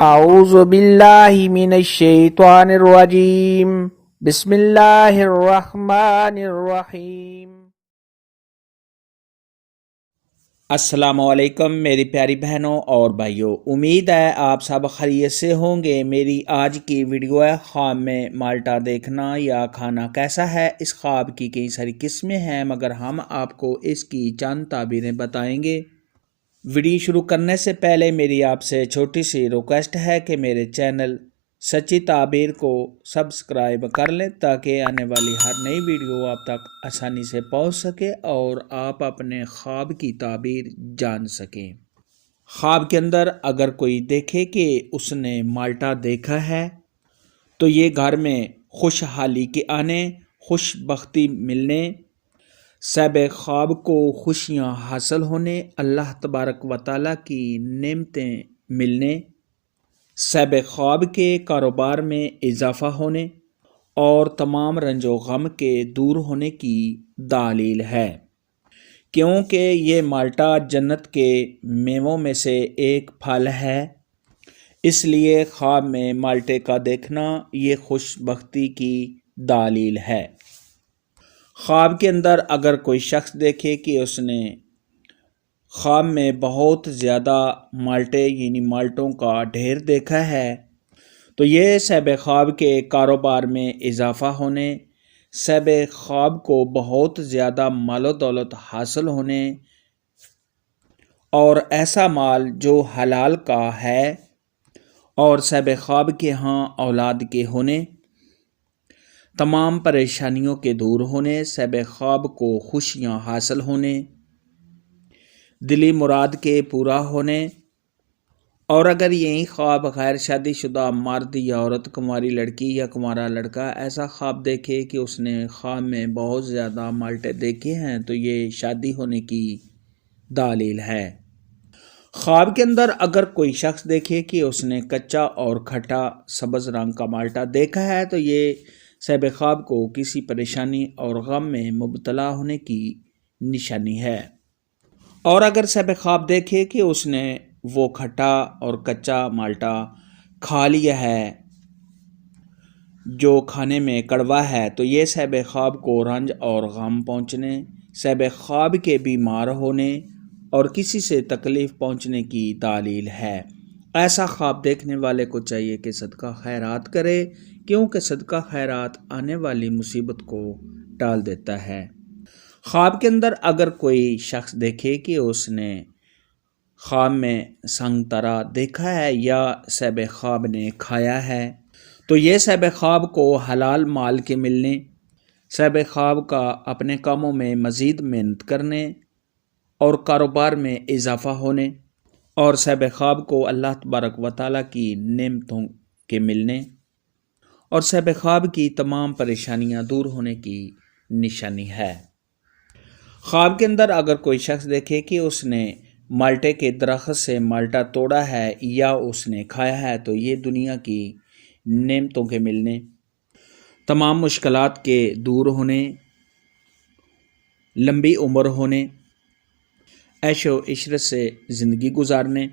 اعوذ باللہ من الشیطان الرجیم بسم اللہ الرحمن الرحیم۔ السلام علیکم میری پیاری بہنوں اور بھائیوں، امید ہے آپ سب خیریت سے ہوں گے۔ میری آج کی ویڈیو ہے خواب میں مالٹا دیکھنا یا کھانا کیسا ہے۔ اس خواب کی کئی ساری قسمیں ہیں مگر ہم آپ کو اس کی چند تعبیریں بتائیں گے۔ ویڈیو شروع کرنے سے پہلے میری آپ سے چھوٹی سی ریکویسٹ ہے کہ میرے چینل سچی تعبیر کو سبسکرائب کر لیں تاکہ آنے والی ہر نئی ویڈیو آپ تک آسانی سے پہنچ سکے اور آپ اپنے خواب کی تعبیر جان سکیں۔ خواب کے اندر اگر کوئی دیکھے کہ اس نے مالٹا دیکھا ہے تو یہ گھر میں خوشحالی کے آنے، خوش بختی ملنے، صاحب خواب کو خوشیاں حاصل ہونے، اللہ تبارک و تعالیٰ کی نعمتیں ملنے، صاحب خواب کے کاروبار میں اضافہ ہونے اور تمام رنج و غم کے دور ہونے کی دلیل ہے، کیونکہ یہ مالٹا جنت کے میووں میں سے ایک پھل ہے۔ اس لیے خواب میں مالٹے کا دیکھنا یہ خوش بختی کی دلیل ہے۔ خواب کے اندر اگر کوئی شخص دیکھے کہ اس نے خواب میں بہت زیادہ مالٹے یعنی مالٹوں کا ڈھیر دیکھا ہے تو یہ صاحب خواب کے کاروبار میں اضافہ ہونے، صاحب خواب کو بہت زیادہ مال و دولت حاصل ہونے اور ایسا مال جو حلال کا ہے اور صاحب خواب کے ہاں اولاد کے ہونے، تمام پریشانیوں کے دور ہونے، صاحب خواب کو خوشیاں حاصل ہونے، دلی مراد کے پورا ہونے۔ اور اگر یہی خواب غیر شادی شدہ مرد یا عورت، کنواری لڑکی یا کنوارا لڑکا ایسا خواب دیکھے کہ اس نے خواب میں بہت زیادہ مالٹے دیکھے ہیں تو یہ شادی ہونے کی دلیل ہے۔ خواب کے اندر اگر کوئی شخص دیکھے کہ اس نے کچا اور کھٹا سبز رنگ کا مالٹا دیکھا ہے تو یہ صاحب خواب کو کسی پریشانی اور غم میں مبتلا ہونے کی نشانی ہے۔ اور اگر صاحب خواب دیکھے کہ اس نے وہ کھٹا اور کچا مالٹا کھا لیا ہے جو کھانے میں کڑوا ہے تو یہ صاحب خواب کو رنج اور غم پہنچنے، صاحب خواب کے بیمار ہونے اور کسی سے تکلیف پہنچنے کی دلیل ہے۔ ایسا خواب دیکھنے والے کو چاہیے کہ صدقہ خیرات کرے، کیونکہ صدقہ خیرات آنے والی مصیبت کو ٹال دیتا ہے۔ خواب کے اندر اگر کوئی شخص دیکھے کہ اس نے خواب میں سنگترا دیکھا ہے یا صاحب خواب نے کھایا ہے تو یہ صاحب خواب کو حلال مال کے ملنے، صاحب خواب کا اپنے کاموں میں مزید محنت کرنے اور کاروبار میں اضافہ ہونے اور صاحب خواب کو اللہ تبارک و تعالیٰ کی نعمتوں کے ملنے اور صاحب خواب کی تمام پریشانیاں دور ہونے کی نشانی ہے۔ خواب کے اندر اگر کوئی شخص دیکھے کہ اس نے مالٹے کے درخت سے مالٹا توڑا ہے یا اس نے کھایا ہے تو یہ دنیا کی نعمتوں کے ملنے، تمام مشکلات کے دور ہونے، لمبی عمر ہونے، عیش و عشرت سے زندگی گزارنے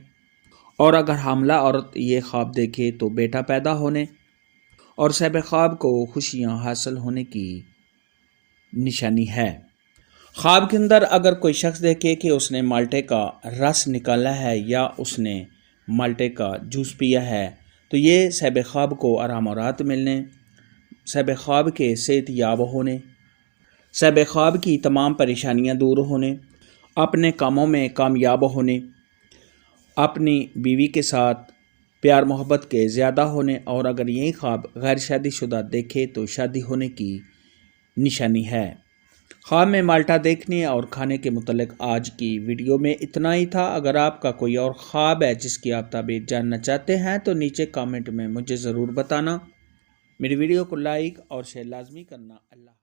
اور اگر حاملہ عورت یہ خواب دیکھے تو بیٹا پیدا ہونے اور صاحب خواب کو خوشیاں حاصل ہونے کی نشانی ہے۔ خواب کے اندر اگر کوئی شخص دیکھے کہ اس نے مالٹے کا رس نکالا ہے یا اس نے مالٹے کا جوس پیا ہے تو یہ صاحب خواب کو آرام و راحت ملنے، صاحب خواب کے صحت یاب ہونے، صاحب خواب کی تمام پریشانیاں دور ہونے، اپنے کاموں میں کامیاب ہونے، اپنی بیوی کے ساتھ پیار محبت کے زیادہ ہونے اور اگر یہی خواب غیر شادی شدہ دیکھے تو شادی ہونے کی نشانی ہے۔ خواب میں مالٹا دیکھنے اور کھانے کے متعلق آج کی ویڈیو میں اتنا ہی تھا۔ اگر آپ کا کوئی اور خواب ہے جس کی آپ تعبیر جاننا چاہتے ہیں تو نیچے کامنٹ میں مجھے ضرور بتانا۔ میری ویڈیو کو لائک اور شیئر لازمی کرنا۔ اللہ